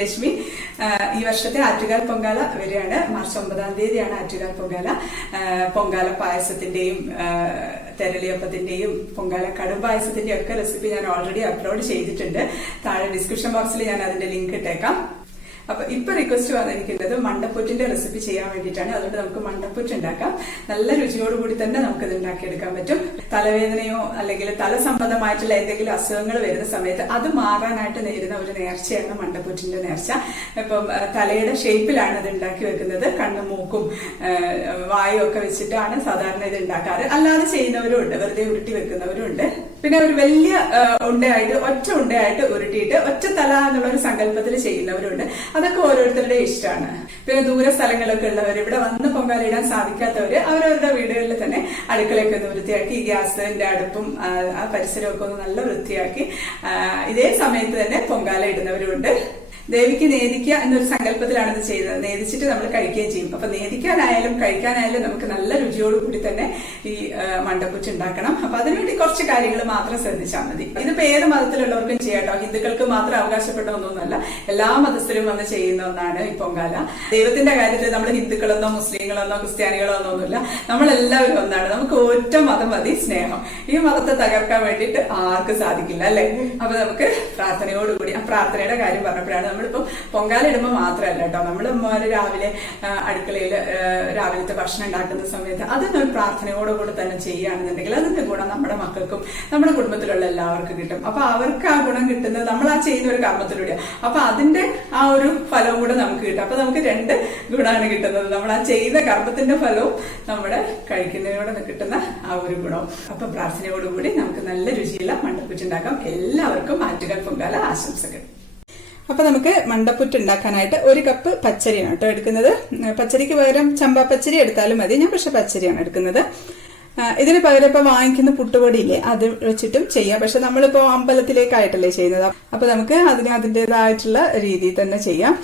രശ്മി. ഈ വർഷത്തെ ആറ്റുകാൽ പൊങ്കാല വരികയാണ്. മാർച്ച് 9-ാം തീയതിയാണ് ആറ്റുകാൽ പൊങ്കാല. പൊങ്കാല പായസത്തിന്റെയും തെരളിയപ്പത്തിന്റെയും പൊങ്കാല കടും പായസത്തിന്റെയും ഒക്കെ റെസിപ്പി ഞാൻ ഓൾറെഡി അപ്ലോഡ് ചെയ്തിട്ടുണ്ട്. താഴെ ഡിസ്ക്രിപ്ഷൻ ബോക്സിൽ ഞാൻ അതിന്റെ ലിങ്ക് ഇട്ടേക്കാം. അപ്പൊ ഇപ്പൊ റിക്വസ്റ്റ് വന്നിരിക്കുന്നത് മണ്ടപ്പുറ്റിന്റെ റെസിപ്പി ചെയ്യാൻ വേണ്ടിയിട്ടാണ്. അതുകൊണ്ട് നമുക്ക് മണ്ടപ്പുറ്റ് ഉണ്ടാക്കാം. നല്ല രുചിയോടുകൂടി തന്നെ നമുക്കിത് ഉണ്ടാക്കിയെടുക്കാൻ പറ്റും. തലവേദനയോ അല്ലെങ്കിൽ തല സംബന്ധമായിട്ടുള്ള എന്തെങ്കിലും അസുഖങ്ങൾ വരുന്ന സമയത്ത് അത് മാറാനായിട്ട് നേരുന്ന ഒരു നേർച്ചയാണ് മണ്ടപ്പുറ്റിന്റെ നേർച്ച. ഇപ്പം തലയുടെ ഷേപ്പിലാണ് ഇത് ഉണ്ടാക്കി വെക്കുന്നത്. കണ്ണും മൂക്കും വായും ഒക്കെ വെച്ചിട്ടാണ് സാധാരണ ഇത് ഉണ്ടാക്കാറ്. അല്ലാതെ ചെയ്യുന്നവരും ഉണ്ട്, വെറുതെ ഉരുട്ടി വെക്കുന്നവരും ഉണ്ട്. പിന്നെ ഒരു വലിയ ഉണ്ടയായിട്ട് ഒറ്റ ഉണ്ടയായിട്ട് ഉരുട്ടിയിട്ട് ഒറ്റ തല എന്നുള്ള ഒരു സങ്കല്പത്തിൽ ചെയ്യുന്നവരുണ്ട്. അതൊക്കെ ഓരോരുത്തരുടെ ഇഷ്ടമാണ്. പിന്നെ ദൂര സ്ഥലങ്ങളൊക്കെ ഉള്ളവർ, ഇവിടെ വന്ന് പൊങ്കാല ഇടാൻ സാധിക്കാത്തവര് അവരവരുടെ വീടുകളിൽ തന്നെ അടുക്കളയൊക്കെ ഒന്ന് വൃത്തിയാക്കി ഗ്യാസിന്റെ അടുപ്പും ആ പരിസരമൊക്കെ ഒന്ന് നല്ല വൃത്തിയാക്കി ഇതേ സമയത്ത് തന്നെ പൊങ്കാല ഇടുന്നവരുണ്ട്. ദേവിക്ക് നേദിക്കുക എന്നൊരു സങ്കല്പത്തിലാണ് ഇത് ചെയ്തത്. നേദിച്ചിട്ട് നമ്മൾ കഴിക്കുകയും ചെയ്യും. അപ്പൊ നേദിക്കാനായാലും കഴിക്കാനായാലും നമുക്ക് നല്ല രുചിയോടുകൂടി തന്നെ ഈ മണ്ടപ്പുറ്റ് ഉണ്ടാക്കണം. അപ്പൊ അതിനുവേണ്ടി കുറച്ച് കാര്യങ്ങൾ മാത്രം ശ്രദ്ധിച്ചാൽ മതി. ഇതിപ്പോ ഏത് മതത്തിലുള്ളവർക്കും ചെയ്യാട്ടോ. ഹിന്ദുക്കൾക്ക് മാത്രം അവകാശപ്പെട്ട ഒന്നൊന്നുമല്ല, എല്ലാ മതസ്ഥരും വന്ന് ചെയ്യുന്ന ഒന്നാണ് ഈ പൊങ്കാല. ദൈവത്തിന്റെ കാര്യത്തിൽ നമ്മൾ ഹിന്ദുക്കളെന്നോ മുസ്ലിങ്ങളെന്നോ ക്രിസ്ത്യാനികളോ ഒന്നൊന്നുമില്ല. നമ്മളെല്ലാവരും ഒന്നാണ്. നമുക്ക് ഒറ്റ മതം മതി, സ്നേഹം. ഈ മതത്തെ തകർക്കാൻ വേണ്ടിയിട്ട് ആർക്കും സാധിക്കില്ല, അല്ലെ? അപ്പൊ നമുക്ക് പ്രാർത്ഥനയോടുകൂടി, ആ പ്രാർത്ഥനയുടെ കാര്യം പറഞ്ഞപ്പോഴാണ് നമ്മളിപ്പോ പൊങ്കാല ഇടുമ്പോൾ മാത്രമല്ല കേട്ടോ, നമ്മള് രാവിലെ അടുക്കളയിൽ രാവിലത്തെ ഭക്ഷണം ഉണ്ടാക്കുന്ന സമയത്ത് അത് പ്രാർത്ഥനയോടുകൂടി തന്നെ ചെയ്യുകയാണെന്നുണ്ടെങ്കിൽ അതിന്റെ ഗുണം നമ്മുടെ മക്കൾക്കും നമ്മുടെ കുടുംബത്തിലുള്ള എല്ലാവർക്കും കിട്ടും. അപ്പൊ അവർക്ക് ആ ഗുണം കിട്ടുന്നത് നമ്മൾ ആ ചെയ്യുന്ന ഒരു കർമ്മത്തിലൂടെ. അപ്പൊ അതിന്റെ ആ ഒരു ഫലവും കൂടെ നമുക്ക് കിട്ടും. അപ്പൊ നമുക്ക് രണ്ട് ഗുണമാണ് കിട്ടുന്നത്. നമ്മൾ ആ ചെയ്യുന്ന കർമ്മത്തിന്റെ ഫലവും നമ്മുടെ കഴിക്കുന്നതിനോട് കിട്ടുന്ന ആ ഒരു ഗുണവും. അപ്പൊ പ്രാർത്ഥനയോടുകൂടി നമുക്ക് നല്ല രുചിയുള്ള മണ്ടപ്പുറ്റ് ഉണ്ടാക്കാം. എല്ലാവർക്കും ആറ്റുകാൽ പൊങ്കാല ആശംസകൾ. അപ്പൊ നമുക്ക് മണ്ടപ്പുറ്റ് ഉണ്ടാക്കാനായിട്ട് 1 കപ്പ് പച്ചരിയാണ് കേട്ടോ എടുക്കുന്നത്. പച്ചരിക്ക് പകരം ചമ്പാ പച്ചരി എടുത്താലും മതി. ഞാൻ പക്ഷെ പച്ചരിയാണ് എടുക്കുന്നത്. ഇതിന് പകരം ഇപ്പൊ വാങ്ങിക്കുന്ന പുട്ടുപൊടിയില്ലേ, അത് വെച്ചിട്ടും ചെയ്യാം. പക്ഷെ നമ്മളിപ്പോ അമ്പലത്തിലേക്കായിട്ടല്ലേ ചെയ്യുന്നത്. അപ്പൊ നമുക്ക് അതിൻ്റെതായിട്ടുള്ള രീതിയിൽ തന്നെ ചെയ്യാം.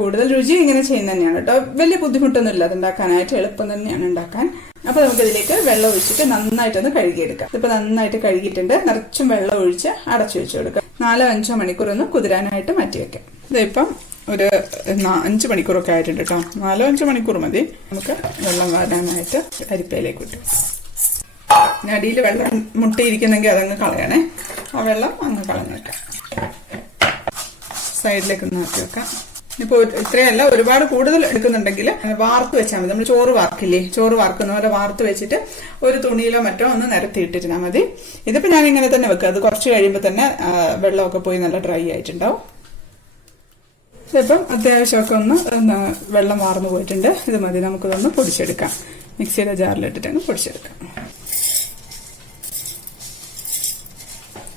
കൂടുതൽ രുചി ഇങ്ങനെ ചെയ്യുന്ന തന്നെയാണ് കേട്ടോ. വലിയ ബുദ്ധിമുട്ടൊന്നുമില്ല അത് ഉണ്ടാക്കാനായിട്ട്, എളുപ്പം തന്നെയാണ് ഉണ്ടാക്കാൻ. അപ്പൊ നമുക്ക് ഇതിലേക്ക് വെള്ളം ഒഴിച്ചിട്ട് നന്നായിട്ടൊന്ന് കഴുകിയെടുക്കാം. ഇതിപ്പോ നന്നായിട്ട് കഴുകിയിട്ടുണ്ട്. നിറച്ചും വെള്ളം ഒഴിച്ച് അടച്ചു വെച്ചു കൊടുക്കാം. 4-5 മണിക്കൂർ ഒന്ന് കുതിരാനായിട്ട് മാറ്റി വെക്കാം. ഇതിപ്പം ഒരു 5 മണിക്കൂറൊക്കെ ആയിട്ടുണ്ട് കേട്ടോ. 4-5 മണിക്കൂർ മതി. നമുക്ക് വെള്ളം വാരാനായിട്ട് അരിപ്പയിലേക്ക് ഇട്ടു. അടിയിൽ വെള്ളം മുട്ടിയിരിക്കുന്നെങ്കിൽ അതങ്ങ് കളയണേ. ആ വെള്ളം അങ്ങ് കളഞ്ഞു വെക്കാം. സൈഡിലേക്ക് ഒന്ന് ആക്കി വെക്കാം. ഇപ്പൊ ഇത്രയല്ല, ഒരുപാട് കൂടുതൽ എടുക്കുന്നുണ്ടെങ്കിൽ വാർത്ത് വെച്ചാൽ മതി. നമ്മൾ ചോറ് വാർക്കില്ലേ, ചോറ് വാർക്കുന്ന പോലെ വാർത്ത് വെച്ചിട്ട് ഒരു തുണിയിലോ മറ്റോ ഒന്ന് നിരത്തി ഇട്ടിരുന്നാൽ മതി. ഇതിപ്പോ ഞാൻ ഇങ്ങനെ തന്നെ വെക്കുക. അത് കുറച്ച് കഴിയുമ്പോൾ തന്നെ വെള്ളമൊക്കെ പോയി നല്ല ഡ്രൈ ആയിട്ടുണ്ടാവും. ഇപ്പം അത്യാവശ്യമൊക്കെ ഒന്ന് വെള്ളം വാർന്നു പോയിട്ടുണ്ട്. ഇത് മതി. നമുക്കിതൊന്ന് പൊടിച്ചെടുക്കാം. മിക്സിയുടെ ജാറിലിട്ടിട്ടങ്ങ് പൊടിച്ചെടുക്കാം.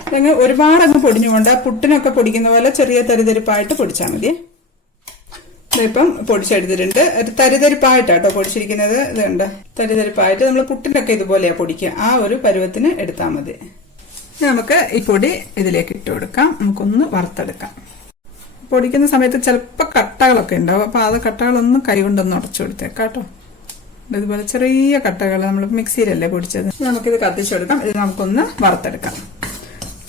അതങ്ങ് ഒരുപാടങ്ങ് പൊടിഞ്ഞുകൊണ്ട് പുട്ടിനൊക്കെ പൊടിക്കുന്ന പോലെ ചെറിയ തരിതരിപ്പായിട്ട് പൊടിച്ചാൽ മതി. ഇതിപ്പം പൊടിച്ചെടുത്തിട്ടുണ്ട്. തരിതരിപ്പായിട്ടാട്ടോ പൊടിച്ചിരിക്കുന്നത്. ഇതുണ്ട്, തരിതരിപ്പായിട്ട്. നമ്മൾ പുട്ടിനൊക്കെ ഇതുപോലെയാ പൊടിക്കുക. ആ ഒരു പരുവത്തിന് എടുത്താൽ മതി. നമുക്ക് ഈ പൊടി ഇതിലേക്ക് ഇട്ട് കൊടുക്കാം. നമുക്കൊന്ന് വറുത്തെടുക്കാം. പൊടിക്കുന്ന സമയത്ത് ചിലപ്പോൾ കട്ടകളൊക്കെ ഉണ്ടാവും. അപ്പൊ അത് കട്ടകളൊന്നും കൈ കൊണ്ടൊന്ന് ഉടച്ചു കൊടുത്തേക്കാം കേട്ടോ. ഇതുപോലെ ചെറിയ കട്ടകൾ നമ്മൾ മിക്സിയിലല്ലേ പൊടിച്ചത്. നമുക്കിത് കത്തിച്ചെടുക്കാം. ഇത് നമുക്കൊന്ന് വറുത്തെടുക്കാം.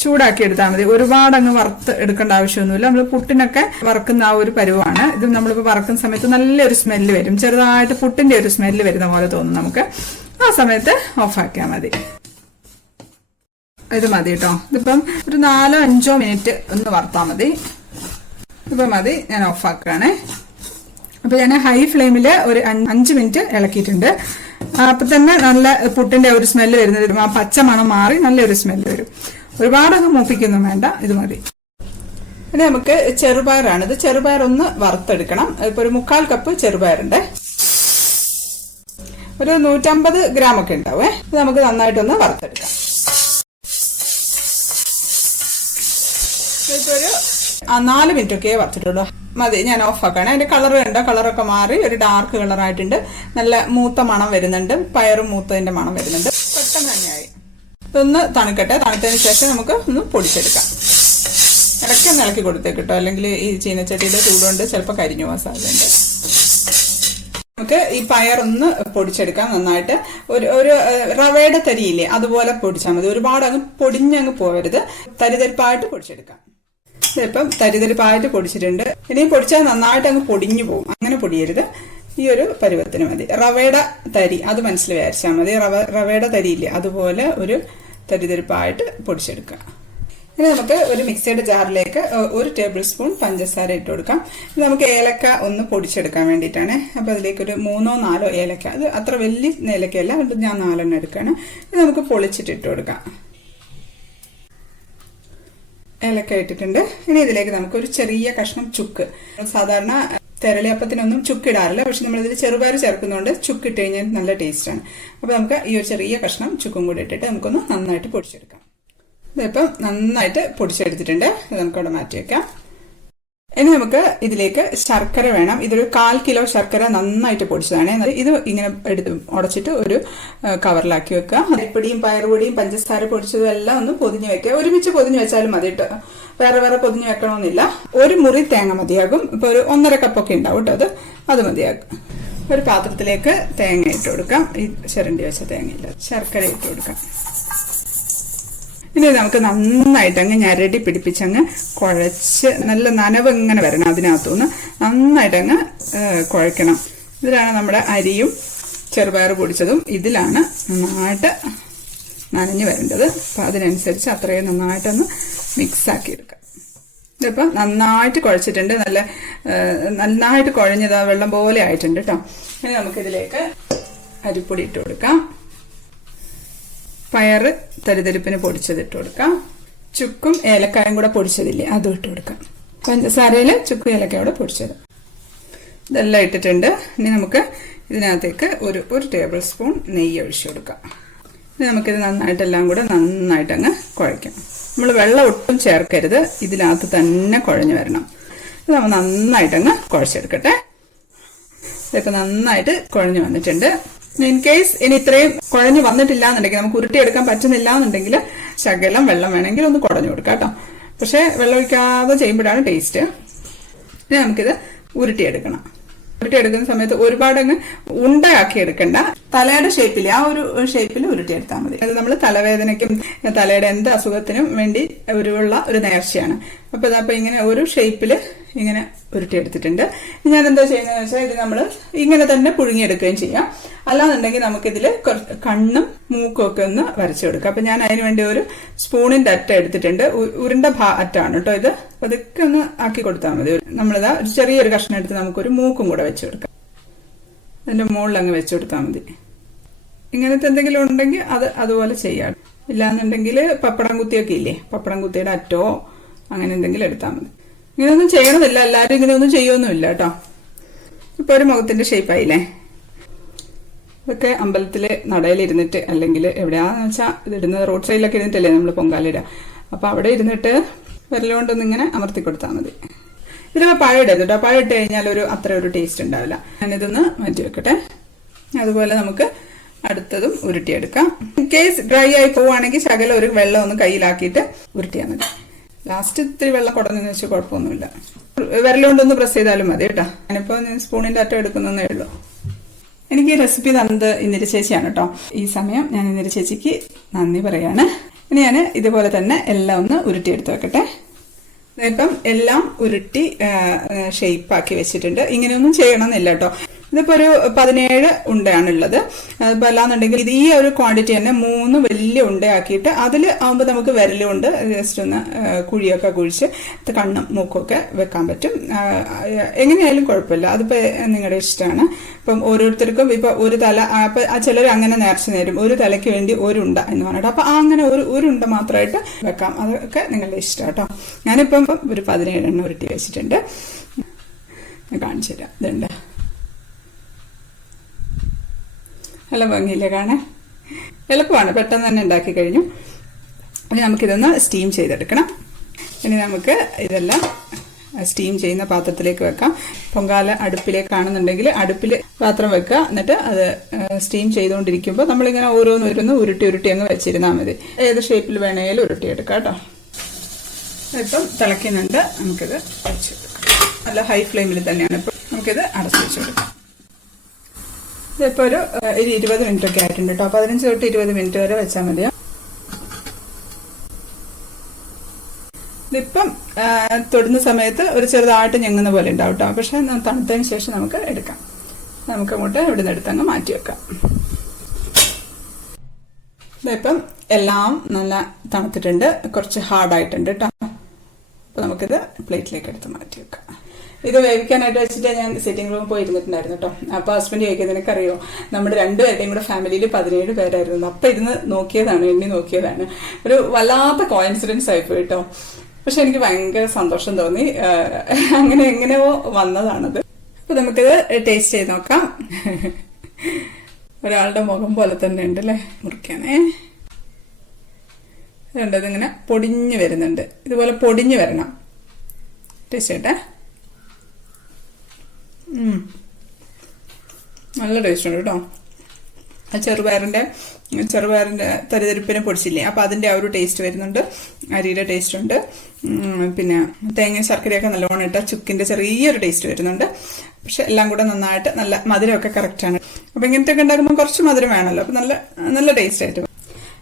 ചൂടാക്കി എടുത്താൽ മതി. ഒരുപാട് അങ്ങ് വറുത്ത് എടുക്കേണ്ട ആവശ്യമൊന്നുമില്ല. നമ്മൾ പുട്ടിനൊക്കെ വറക്കുന്ന ആ ഒരു പരുവാണ്. ഇത് നമ്മളിപ്പോൾ വറക്കുന്ന സമയത്ത് നല്ലൊരു സ്മെല്ല് വരും. ചെറുതായിട്ട് പുട്ടിന്റെ ഒരു സ്മെല്ല് വരുന്ന പോലെ തോന്നും നമുക്ക്. ആ സമയത്ത് ഓഫാക്കിയാൽ മതി. ഇത് മതി കേട്ടോ. ഇതിപ്പം ഒരു 4-5 മിനിറ്റ് ഒന്ന് വറുത്താൽ മതി. ഇപ്പം മതി. ഞാൻ ഓഫാക്കുകയാണേ. അപ്പൊ ഞാൻ ഹൈ ഫ്ലെയിമിൽ ഒരു 5 മിനിറ്റ് ഇളക്കിയിട്ടുണ്ട്. അപ്പൊ തന്നെ നല്ല പുട്ടിന്റെ ഒരു സ്മെല്ല് വരുന്നത്, ആ പച്ച മണം മാറി നല്ലൊരു സ്മെല്ല് വരും. ഒരുപാടൊന്നും മൂപ്പിക്കൊന്നും വേണ്ട. ഇത് മതി. ഇനി നമുക്ക് ചെറുപയറാണ്. ഇത് ചെറുപയർ ഒന്ന് വറുത്തെടുക്കണം. ഇപ്പൊ ഒരു 1/4 കപ്പ് ചെറുപയറുണ്ട്. ഒരു 150 ഗ്രാം ഒക്കെ ഉണ്ടാവേ. ഇത് നമുക്ക് നന്നായിട്ടൊന്ന് വറുത്തെടുക്കാം. ഇപ്പൊ ഒരു 4 മിനിറ്റ് ഒക്കെ വറുത്തിട്ടുള്ളൂ. മതി. ഞാൻ ഓഫാക്കാണ്. അതിന്റെ കളർ കണ്ട കളറൊക്കെ മാറി ഒരു ഡാർക്ക് കളറായിട്ടുണ്ട്. നല്ല മൂത്ത മണം വരുന്നുണ്ട്. പയറും മൂത്തതിന്റെ മണം വരുന്നുണ്ട്. പെട്ടെന്ന് തന്നെയായി. ഇതൊന്ന് തണുക്കട്ടെ. തണുത്തതിന് ശേഷം നമുക്ക് ഒന്ന് പൊടിച്ചെടുക്കാം. ഇടയ്ക്കൊന്ന് ഇളക്കി കൊടുത്തേക്ക് കേട്ടോ. അല്ലെങ്കിൽ ഈ ചീനച്ചട്ടിയുടെ ചൂടുകൊണ്ട് ചിലപ്പോൾ കരിഞ്ഞു പോകാൻ സാധ്യതയുണ്ട്. നമുക്ക് ഈ പയറൊന്ന് പൊടിച്ചെടുക്കാം നന്നായിട്ട്. ഒരു റവയുടെ തരിയില്ലേ, അതുപോലെ പൊടിച്ചാൽ മതി. ഒരുപാട് അങ്ങ് പൊടിഞ്ഞങ്ങ് പോകരുത്. തരിതരിപ്പായിട്ട് പൊടിച്ചെടുക്കാം. ഇതിപ്പം തരിതരിപ്പായിട്ട് പൊടിച്ചിട്ടുണ്ട്. ഇനി പൊടിച്ചാൽ നന്നായിട്ട് അങ്ങ് പൊടിഞ്ഞു പോകും, അങ്ങനെ പൊടിയരുത്. ഈ ഒരു പരുവത്തിന് മതി. റവയുടെ തരി അത് മനസ്സിൽ വിചാരിച്ചാൽ മതി. റവയുടെ തരിയില്ലേ, അതുപോലെ ഒരു തരിതരിപ്പായിട്ട് പൊടിച്ചെടുക്കുക. ഇനി നമുക്ക് ഒരു മിക്സിയുടെ ജാറിലേക്ക് 1 ടേബിൾ സ്പൂൺ പഞ്ചസാര ഇട്ട് കൊടുക്കാം. ഇത് നമുക്ക് ഏലക്ക ഒന്ന് പൊടിച്ചെടുക്കാൻ വേണ്ടിയിട്ടാണ്. അപ്പോൾ അതിലേക്കൊരു 3-4 ഏലക്ക, അത് അത്ര വലിയ ഏലക്കയല്ല, അതുകൊണ്ട് ഞാൻ 4 എടുക്കുകയാണ്. ഇത് നമുക്ക് പൊളിച്ചിട്ട് ഇട്ട് കൊടുക്കാം. ഏലക്ക ഇട്ടിട്ടുണ്ട്. ഇനി ഇതിലേക്ക് നമുക്ക് ഒരു ചെറിയ കഷ്ണം ചുക്ക്. സാധാരണ തെരളിയപ്പത്തിനൊന്നും ചുക്കിടാറില്ല, പക്ഷെ നമ്മളിതിൽ ചെറുപയർ ചേർക്കുന്നതുകൊണ്ട് ചുക്കിട്ട് കഴിഞ്ഞാൽ നല്ല ടേസ്റ്റാണ്. അപ്പോൾ നമുക്ക് ഈ ഒരു ചെറിയ കഷ്ണം ചുക്കും കൂടി ഇട്ടിട്ട് നമുക്കൊന്ന് നന്നായിട്ട് പൊടിച്ചെടുക്കാം. ഇതിപ്പം നന്നായിട്ട് പൊടിച്ചെടുത്തിട്ടുണ്ട്. ഇത് നമുക്കവിടെ മാറ്റി വെക്കാം. ഇനി നമുക്ക് ഇതിലേക്ക് ശർക്കര വേണം. ഇതൊരു 1/4 കിലോ ശർക്കര നന്നായിട്ട് പൊടിച്ചതാണ്. ഇത് ഇങ്ങനെ എടുത്ത് ഉടച്ചിട്ട് ഒരു കവറിലാക്കി വെക്കുക. അരിപ്പൊടിയും പയറുപൊടിയും പഞ്ചസാര പൊടിച്ചതും എല്ലാം ഒന്ന് പൊതിഞ്ഞ് വെക്കുക. ഒരുമിച്ച് പൊതിഞ്ഞ് വെച്ചാലും മതി കേട്ടോ, വേറെ വേറെ പൊതിഞ്ഞ് വെക്കണമെന്നില്ല. ഒരു മുറി തേങ്ങ മതിയാകും. ഇപ്പോൾ ഒരു 1.5 കപ്പൊക്കെ ഉണ്ടാവും കേട്ടോ, അത് മതിയാകും. ഒരു പാത്രത്തിലേക്ക് തേങ്ങ ഇട്ട് കൊടുക്കാം. ഈ ചിരണ്ടി വെച്ച തേങ്ങയില്ല, ശർക്കര ഇട്ട് കൊടുക്കാം. ഇനി നമുക്ക് നന്നായിട്ട് അങ്ങ് ഞരടി പിടിപ്പിച്ചങ്ങ് കുഴച്ച് നല്ല നനവ് ഇങ്ങനെ വരണം. അതിനകത്തുനിന്ന് നന്നായിട്ട് അങ്ങ് കുഴക്കണം. ഇതിലാണ് നമ്മുടെ അരിയും ചെറുപയർ പൊടിച്ചതും ഇതിലാണ് നന്നായിട്ട് നനഞ്ഞു വരേണ്ടത്. അപ്പം അതിനനുസരിച്ച് അത്രയും നന്നായിട്ടൊന്ന് മിക്സാക്കി എടുക്കാം. ഇതിപ്പം നന്നായിട്ട് കുഴച്ചിട്ടുണ്ട്. നന്നായിട്ട് കുഴഞ്ഞത് വെള്ളം പോലെ ആയിട്ടുണ്ട് കേട്ടോ. ഇനി നമുക്കിതിലേക്ക് അരിപ്പൊടി ഇട്ട് കൊടുക്കാം. പയറ് തരിതരിപ്പിന് പൊടിച്ചതിട്ട് കൊടുക്കാം. ചുക്കും ഏലക്കായും കൂടെ പൊടിച്ചതില്ലേ, അതും ഇട്ട് കൊടുക്കാം. പഞ്ചസാരയിൽ ചുക്കും ഏലക്കായോടെ പൊടിച്ചത് ഇതെല്ലാം ഇട്ടിട്ടുണ്ട്. ഇനി നമുക്ക് ഇതിനകത്തേക്ക് ഒരു ടേബിൾ സ്പൂൺ നെയ്യ് ഒഴിച്ചു കൊടുക്കാം. ഇനി നമുക്കിത് നന്നായിട്ടെല്ലാം കൂടെ നന്നായിട്ട് അങ്ങ് കുഴയ്ക്കാം. നമ്മൾ വെള്ളം ഒട്ടും ചേർക്കരുത്, ഇതിനകത്ത് തന്നെ കുഴഞ്ഞു വരണം. ഇത് നമ്മൾ നന്നായിട്ട് അങ്ങ് കുഴച്ചെടുക്കട്ടെ. ഇതൊക്കെ നന്നായിട്ട് കുഴഞ്ഞു വന്നിട്ടുണ്ട്. ഇൻ കേസ് ഇനി ഇത്രയും കുഴഞ്ഞു വന്നിട്ടില്ല എന്നുണ്ടെങ്കിൽ, നമുക്ക് ഉരുട്ടിയെടുക്കാൻ പറ്റുന്നില്ല എന്നുണ്ടെങ്കിൽ ശകലം വെള്ളം വേണമെങ്കിൽ ഒന്ന് കുടഞ്ഞു കൊടുക്കാം കേട്ടോ. പക്ഷെ വെള്ളം ഒഴിക്കാതെ ചെയ്യുമ്പോഴാണ് ടേസ്റ്റ്. ഇനി നമുക്കിത് ഉരുട്ടിയെടുക്കണം. ഉരുട്ടിയെടുക്കുന്ന സമയത്ത് ഒരുപാട് അങ്ങ് ഉണ്ടയാക്കി എടുക്കണ്ട. തലയുടെ ഷേപ്പിൽ, ആ ഒരു ഷേപ്പിൽ ഉരുട്ടിയെടുത്താൽ മതി. അത് നമ്മൾ തലവേദനയ്ക്കും തലയുടെ എന്ത് അസുഖത്തിനും വേണ്ടി ഒരു നേർച്ചയാണ്. അപ്പൊ ഇങ്ങനെ ഒരു ഷേപ്പിൽ ഇങ്ങനെ ഉരുട്ടിയെടുത്തിട്ടുണ്ട്. ഞാൻ എന്താ ചെയ്യുന്നതെന്ന് വെച്ചാൽ ഇത് നമ്മൾ ഇങ്ങനെ തന്നെ പുഴുങ്ങിയെടുക്കുകയും ചെയ്യാം. അല്ലാന്നുണ്ടെങ്കിൽ നമുക്കിതിൽ കണ്ണും മൂക്കും ഒക്കെ ഒന്ന് വരച്ചു കൊടുക്കാം. അപ്പൊ ഞാൻ അതിന് വേണ്ടി ഒരു സ്പൂണിന്റെ അറ്റ എടുത്തിട്ടുണ്ട്. ഉരുണ്ട അറ്റാണ് കേട്ടോ ഇത്. അപ്പൊ അതൊക്കെ ഒന്ന് ആക്കി കൊടുത്താൽ മതി. നമ്മളിതാ ഒരു ചെറിയൊരു കഷ്ണം എടുത്ത് നമുക്കൊരു മൂക്കും കൂടെ വെച്ചു കൊടുക്കാം. അതിന്റെ മുകളിൽ അങ്ങ് വെച്ചു കൊടുത്താൽ മതി. ഇങ്ങനത്തെ എന്തെങ്കിലും ഉണ്ടെങ്കിൽ അതുപോലെ ചെയ്യാം. ഇല്ലാന്നുണ്ടെങ്കിൽ പപ്പടം കുത്തിയൊക്കെ ഇല്ലേ, പപ്പടം കുത്തിയുടെ അറ്റോ അങ്ങനെ എന്തെങ്കിലും എടുത്താൽ മതി. ഇങ്ങനെയൊന്നും ചെയ്യണമെന്നില്ല, എല്ലാവരും ഇങ്ങനെയൊന്നും ചെയ്യൊന്നുമില്ല കേട്ടോ. ഇപ്പൊ ഒരു മുഖത്തിന്റെ ഷേപ്പായില്ലേ. ഇതൊക്കെ അമ്പലത്തിലെ നടയിലിരുന്നിട്ട്, അല്ലെങ്കിൽ എവിടെയാന്ന് വെച്ചാൽ ഇതിടുന്നത് റോഡ് സൈഡിലൊക്കെ ഇരുന്നിട്ടല്ലേ നമ്മൾ പൊങ്കാലിടുക. അപ്പൊ അവിടെ ഇരുന്നിട്ട് വിരലുകൊണ്ടൊന്നും ഇങ്ങനെ അമർത്തി കൊടുത്താൽ മതി. ഇതിലൊക്കെ പഴം ഇടരുത് കേട്ടോ. പഴം ഇട്ട് കഴിഞ്ഞാൽ അത്ര ഒരു ടേസ്റ്റ് ഉണ്ടാവില്ല. ഞാനിതൊന്ന് മാറ്റി വെക്കട്ടെ. അതുപോലെ നമുക്ക് അടുത്തതും ഉരുട്ടിയെടുക്കാം. ഇൻ കേസ് ഡ്രൈ ആയി പോവുകയാണെങ്കിൽ ശകലം ഒരു വെള്ളം ഒന്ന് കയ്യിലാക്കിയിട്ട് ഉരുട്ടിയാൽ മതി. ലാസ്റ്റ് ഇത്തിരി വെള്ളം കുടഞ്ഞെന്ന് വെച്ചാൽ കുഴപ്പമൊന്നുമില്ല. വിരലുകൊണ്ടൊന്ന് പ്രസ് ചെയ്താലും മതി കേട്ടോ. ഞാനിപ്പോൾ സ്പൂണിന്റെ അറ്റം എടുക്കുന്നേ ഉള്ളൂ. എനിക്ക് ഈ റെസിപ്പി തന്നത് ഇന്ദിര ചേച്ചിയാണ് കേട്ടോ. ഈ സമയം ഞാൻ ഇന്ദിര ചേച്ചിക്ക് നന്ദി പറയാണ്. ഇനി ഞാൻ ഇതുപോലെ തന്നെ എല്ലാം ഒന്ന് ഉരുട്ടിയെടുത്ത് വെക്കട്ടെ. ഇപ്പം എല്ലാം ഉരുട്ടി ഷേപ്പാക്കി വെച്ചിട്ടുണ്ട്. ഇങ്ങനെയൊന്നും ചെയ്യണമെന്നില്ല കേട്ടോ. ഇതിപ്പോ ഒരു 17 ഉണ്ടയാണുള്ളത്. അതിപ്പോ അല്ലാന്നുണ്ടെങ്കിൽ ഈ ഒരു ക്വാണ്ടിറ്റി തന്നെ 3 വലിയ ഉണ്ടയാക്കിയിട്ട് അതിൽ ആകുമ്പോൾ നമുക്ക് വിരലുകൊണ്ട് ജസ്റ്റ് ഒന്ന് കുഴിയൊക്കെ കുഴിച്ച് കണ്ണും മൂക്കൊക്കെ വെക്കാൻ പറ്റും. എങ്ങനെയായാലും കുഴപ്പമില്ല, അതിപ്പോ നിങ്ങളുടെ ഇഷ്ടമാണ്. ഇപ്പം ഓരോരുത്തർക്കും ഇപ്പൊ ഒരു തല, അപ്പൊ ചിലർ അങ്ങനെ നേർച്ച നേരും, ഒരു തലയ്ക്ക് വേണ്ടി ഒരു ഉണ്ട എന്ന് പറഞ്ഞിട്ട്. അപ്പൊ അങ്ങനെ ഒരു ഉണ്ട മാത്രമായിട്ട് വെക്കാം. അതൊക്കെ നിങ്ങളുടെ ഇഷ്ടം കേട്ടോ. ഞാനിപ്പം ഒരു 17 എണ്ണം ഉരുട്ടി വെച്ചിട്ടുണ്ട്. കാണിച്ചു തരാം. ഇതുണ്ട്, നല്ല ഭംഗിയില്ലേ കാണാൻ. എളുപ്പമാണ്, പെട്ടെന്ന് തന്നെ ഉണ്ടാക്കി കഴിഞ്ഞു. ഇനി നമുക്കിതൊന്ന് സ്റ്റീം ചെയ്തെടുക്കണം. ഇനി നമുക്ക് ഇതെല്ലാം സ്റ്റീം ചെയ്യുന്ന പാത്രത്തിലേക്ക് വെക്കാം. പൊങ്കാല അടുപ്പിലേക്കാണെന്നുണ്ടെങ്കിൽ അടുപ്പിൽ പാത്രം വെക്കുക. എന്നിട്ട് അത് സ്റ്റീം ചെയ്തുകൊണ്ടിരിക്കുമ്പോൾ നമ്മളിങ്ങനെ ഓരോന്ന് ഉരുട്ടി അങ്ങ് വെച്ചിരുന്നാൽ മതി. ഏത് ഷേപ്പിൽ വേണമെങ്കിലും ഉരുട്ടിയെടുക്കാം കേട്ടോ. ഇപ്പം തിളയ്ക്കുന്നുണ്ട്. നമുക്കിത് വെച്ച് കൊടുക്കാം. നല്ല ഹൈ ഫ്ലെയിമിൽ തന്നെയാണ്. ഇപ്പം നമുക്കിത് അടച്ചു വെച്ച് കൊടുക്കാം. ഇതിപ്പോ ഒരു 20 മിനിറ്റ് ഒക്കെ ആയിട്ടുണ്ട് കേട്ടോ. 15 തൊട്ട് 20 മിനിറ്റ് വരെ വെച്ചാൽ മതിയോ. ഇതിപ്പം തൊടുന്ന സമയത്ത് ഒരു ചെറുതായിട്ട് ഞെങ്ങുന്ന പോലെ ഉണ്ടാവും കേട്ടോ. പക്ഷെ തണുത്തതിന് ശേഷം നമുക്ക് എടുക്കാം. നമുക്ക് അങ്ങോട്ട് ഇവിടെ നിന്ന് എടുത്തങ്ങ് മാറ്റി വെക്കാം. ഇപ്പം എല്ലാം നല്ല തണുത്തിട്ടുണ്ട്, കുറച്ച് ഹാർഡായിട്ടുണ്ട് കേട്ടോ. അപ്പൊ നമുക്കിത് പ്ലേറ്റിലേക്ക് എടുത്ത് മാറ്റി വെക്കാം. ഇത് വേവിക്കാനായിട്ട് വെച്ചിട്ട് ഞാൻ സിറ്റിംഗ് റൂമിൽ പോയി ഇരുന്നിട്ടുണ്ടായിരുന്നു കേട്ടോ. അപ്പൊ ഹസ്ബൻഡ് ചോദിക്കുന്നത് നിനക്കറിയോ, നമ്മുടെ രണ്ടുപേരുടെയും കൂടെ ഫാമിലിയിൽ 17 പേരായിരുന്നു. അപ്പൊ ഇരുന്ന് നോക്കിയതാണ്, എണ്ണി നോക്കിയതാണ്. ഒരു വല്ലാത്ത കോയിൻസിഡൻസ് ആയിപ്പോയി കേട്ടോ. പക്ഷെ എനിക്ക് ഭയങ്കര സന്തോഷം തോന്നി. അങ്ങനെ എങ്ങനെയോ വന്നതാണത്. അപ്പൊ നമുക്കിത് ടേസ്റ്റ് ചെയ്ത് നോക്കാം. ഒരാളുടെ മുഖം പോലെ തന്നെ ഉണ്ട് അല്ലേ. മുറിക്കാനേ രണ്ടത് ഇങ്ങനെ പൊടിഞ്ഞു വരുന്നുണ്ട്. ഇതുപോലെ പൊടിഞ്ഞു വരണം. ടേസ്റ്റ് ചെയ്യട്ടെ. നല്ല ടേസ്റ്റ് ഉണ്ട് കേട്ടോ. ചെറുപയറിന്റെ തരിതരിപ്പിനെ പൊടിച്ചില്ലേ, അപ്പൊ അതിന്റെ ആ ഒരു ടേസ്റ്റ് വരുന്നുണ്ട്. അരിയുടെ ടേസ്റ്റ് ഉണ്ട്. പിന്നെ തേങ്ങ ശർക്കരയൊക്കെ നല്ലോണം ഇട്ട ചുക്കിന്റെ ചെറിയൊരു ടേസ്റ്റ് വരുന്നുണ്ട്. പക്ഷെ എല്ലാം കൂടെ നന്നായിട്ട് നല്ല മധുരമൊക്കെ കറക്റ്റാണ്. അപ്പൊ ഇങ്ങനത്തെ ഒക്കെ ഉണ്ടാക്കുമ്പോൾ കുറച്ച് മധുരം വേണമല്ലോ. അപ്പൊ നല്ല ടേസ്റ്റ് ആയിട്ട്.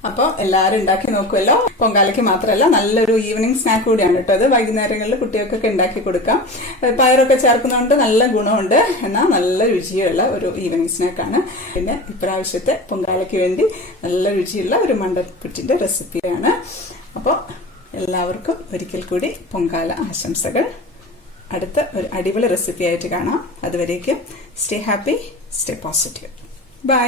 അപ്പോൾ എല്ലാവരും ഉണ്ടാക്കി നോക്കുമല്ലോ. പൊങ്കാലയ്ക്ക് മാത്രമല്ല, നല്ലൊരു ഈവനിങ് സ്നാക്ക് കൂടിയാണ് കേട്ടോ അത്. വൈകുന്നേരങ്ങളിൽ കുട്ടികൾക്കൊക്കെ ഉണ്ടാക്കി കൊടുക്കാം. പയറൊക്കെ ചേർക്കുന്നതുകൊണ്ട് നല്ല ഗുണമുണ്ട്, എന്നാൽ നല്ല രുചിയുള്ള ഒരു ഈവനിങ് സ്നാക്കാണ്. പിന്നെ ഇപ്രാവശ്യത്തെ പൊങ്കാലയ്ക്ക് വേണ്ടി നല്ല രുചിയുള്ള ഒരു മണ്ടപ്പുറ്റിന്റെ റെസിപ്പിയാണ്. അപ്പോൾ എല്ലാവർക്കും ഒരിക്കൽ കൂടി പൊങ്കാല ആശംസകൾ. അടുത്ത ഒരു അടിപൊളി റെസിപ്പി ആയിട്ട് കാണാം. അതുവരേക്കും stay happy, stay positive. By.